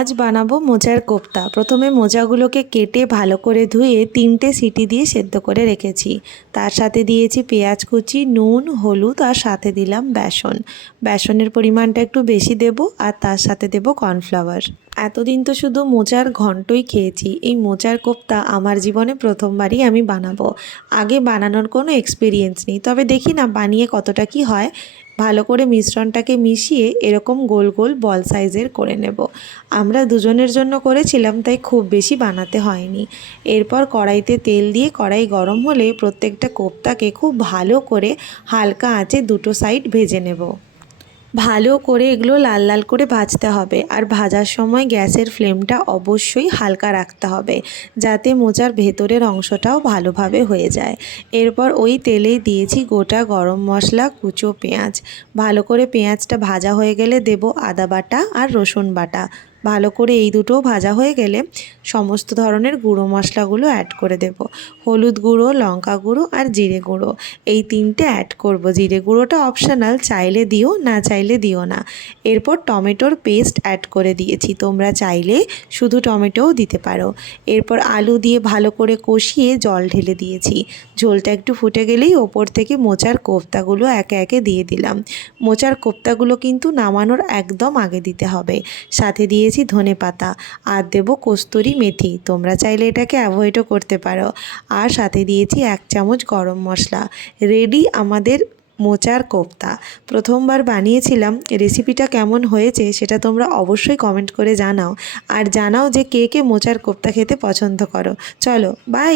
আজ বানাবো মোচার কোপ্তা। প্রথমে মোচাগুলোকে কেটে ভালো করে ধুয়ে তিনটে সিটি দিয়ে সেদ্ধ করে রেখেছি। তার সাথে দিয়েছি পেঁয়াজ কুচি, নুন, হলুদ আর সাথে দিলাম বেসন। বেসনের পরিমাণটা একটু বেশি দেব আর তার সাথে দেব কর্নফ্লাওয়ার। এতদিন তো শুধু মোচার ঘন্টই খেয়েছি। এই মোচার কোপ্তা আমার জীবনে প্রথমবারই আমি বানাবো। আগে বানানোর কোনো এক্সপিরিয়েন্স নেই। তবে দেখি না বানিয়ে কতটা কি হয়। ভালো করে মিশ্রণটাকে মিশিয়ে এরকম গোল গোল বল সাইজের করে নেব। আমরা দুজনের জন্য করেছিলাম, তাই খুব বেশি বানাতে হয়নি। এরপর কড়াইতে তেল দিয়ে কড়াই গরম হলে প্রত্যেকটা কোপ্তাকে খুব ভালো করে হালকা আঁচে দুটো সাইড ভেজে নেব। ভালো করে এগুলো লাল লাল করে ভাজতে হবে। আর ভাজার সময় গ্যাসের ফ্লেমটা অবশ্যই হালকা রাখতে হবে, যাতে মোচার ভেতরের অংশটাও ভালোভাবে হয়ে যায়। এরপর ওই তেলেই দিয়েছি গোটা গরম মশলা, কুচো পেঁয়াজ। ভালো করে পেঁয়াজটা ভাজা হয়ে গেলে দেব আদা বাটা আর রসুন বাটা। ভালো করে এই দুটো ভাজা হয়ে গেলে সমস্ত ধরনের গুঁড়ো মশলাগুলো অ্যাড করে দেব। হলুদ গুঁড়ো, লঙ্কা গুঁড়ো আর জিরে গুঁড়ো। এই তিনটে অ্যাড করব। জিরে গুঁড়োটা অপশানাল চাইলে দিও, না চাইলে দিও না। এরপর টমেটোর পেস্ট অ্যাড করে দিয়েছি। তোমরা চাইলে শুধু টমেটোও দিতে পারো। এরপর আলু দিয়ে ভালো করে কষিয়ে জল ঢেলে দিয়েছি। ঝোলটা একটু ফুটে গেলেই ওপর থেকে মোচার কোফতাগুলো একে একে দিয়ে দিলাম। মোচার কোফতাগুলো কিন্তু নামানোর একদম আগে দিতে হবে। সাথে দিয়েছি ধনে পাতা আর দেব কস্তুরি মেথি। তোমরা চাইলে এটাকে অ্যাভয়েডও করতে পারো। আর সাথে দিয়েছি এক চামচ গরম মশলা। রেডি আমাদের মোচার কোপ্তা প্রথমবার বানিয়েছিলাম। রেসিপিটা কেমন হয়েছে সেটা তোমরা অবশ্যই কমেন্ট করে জানাও। আর জানাও যে কে কে মোচার কোপ্তা খেতে পছন্দ করো। চলো বাই